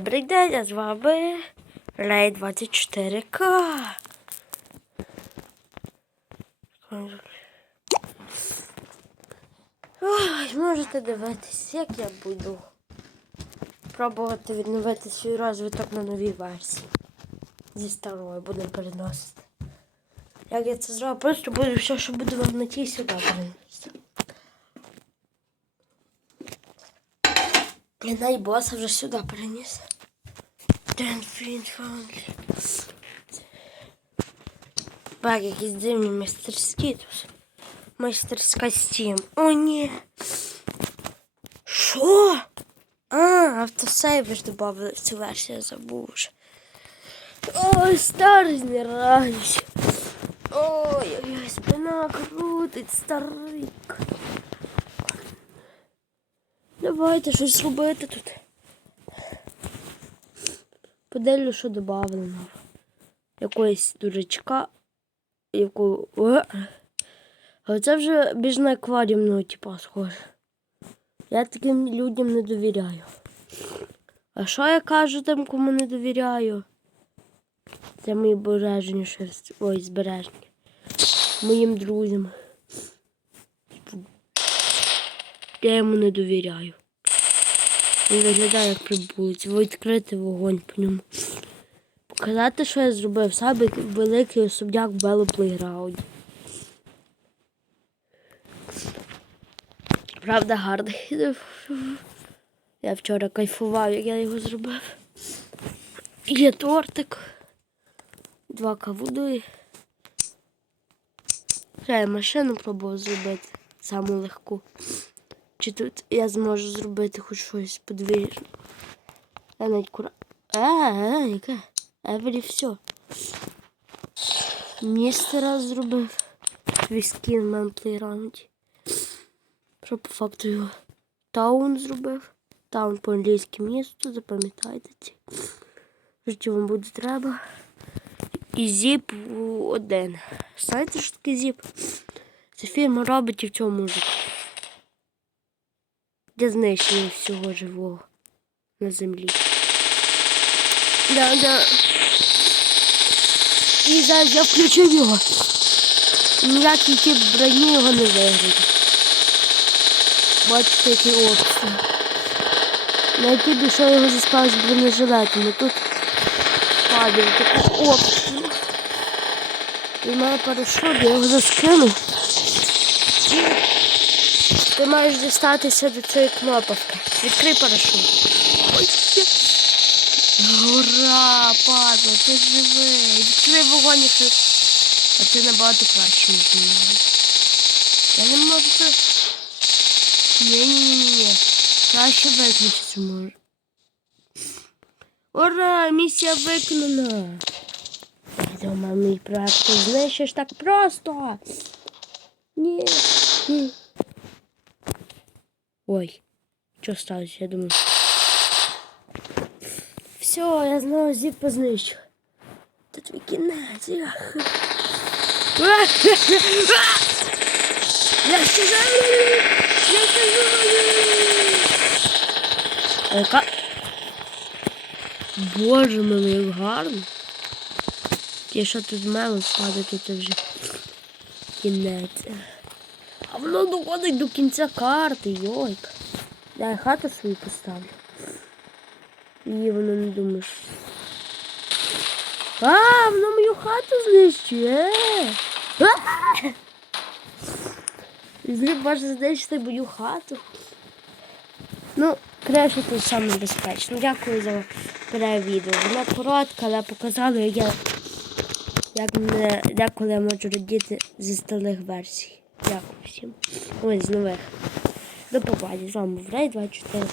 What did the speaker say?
Добрий день, а з вами Рей 24К. Ой, можете дивитись, як я буду пробувати відновити свій розвиток на новій версії. Зі старою будемо переносити. Як я це зроблю, просто буду все, що буду вам на тій сюди переносити. Я найбоса вже сюди переніс. Ден Фінфанлі. Бак, якісь дивні майстерські тут. Майстерська стім. О, ні. Що? А, автосейв ж додали в цю версію, я забув вже. Ой, старий не ранч. Ой-ой-ой, спина крутить, старик. Давайте щось робити тут. Подивлю, що додали нам. Якоїсь дурачка. Яку. Але це вже більш на акваріумного типа схоже. Я таким людям не довіряю. А що я кажу тим, кому не довіряю? Це мої бережні шерсті. Ой, збережні. Моїм друзям. Я йому не довіряю. Він виглядає як прибулець. Відкрити вогонь по ньому. Показати, що я зробив. Саме великий особняк в Бело Плейграунді. Правда, гарний. Я вчора кайфував, як я його зробив. Є тортик. Два кавуди. Я машину пробував зробити. Саму легку. Чи тут я зможу зробити хоч щось подвір'я? Я навіть кура. Е, яке? Евері все. Містера зробив. Віскін в мене плейраунді. Що по факту його? Таун зробив. Таун по-англійськи місто, запам'ятайте ці. Життя вам буде треба. І зіп один. Знаєте, що таке зіп? Це фірма робить в цьому музику. Для знищення всього живого на землі. Да, да. І зараз я включив його. Ніякий тип броні його не виграє. Бачите, який обстріл. Тобі, що його заспав з бронежилетом, а тут падає такий обстріл. Він має парашут, я його заскину. Ти маєш дістатися до цієї кнопки. Відкрий парашут. Ура, падла, ти живий. Відкрий вогонь, якщо... А ти набагато краще, мене. Я не можу це... Ні-ні-ні-ні. Краще виключити можу. Ура, місія виконана. Дома мій проект ти знищиш так просто. Ні. Ой, що сталося, я думаю. Все, я знову зіп познищу. Тут твій кінець. Я живий! Я живий! Яка? Боже мій, як гарно. Ті, що тут мело падати, це вже кінець. Воно доходить до кінця карти, йойка. Я хату свою поставлю. І воно не думає. А, воно мою хату знищує. А! Зріб може знищити мою хату. Ну, краще тут саме безпечно. Дякую за перевідео. Воно коротке, але показало, як як мене деколи можу радіти зі старих версій. Дякую всім. Ось з нових. До побачення. З вами був Рей 24.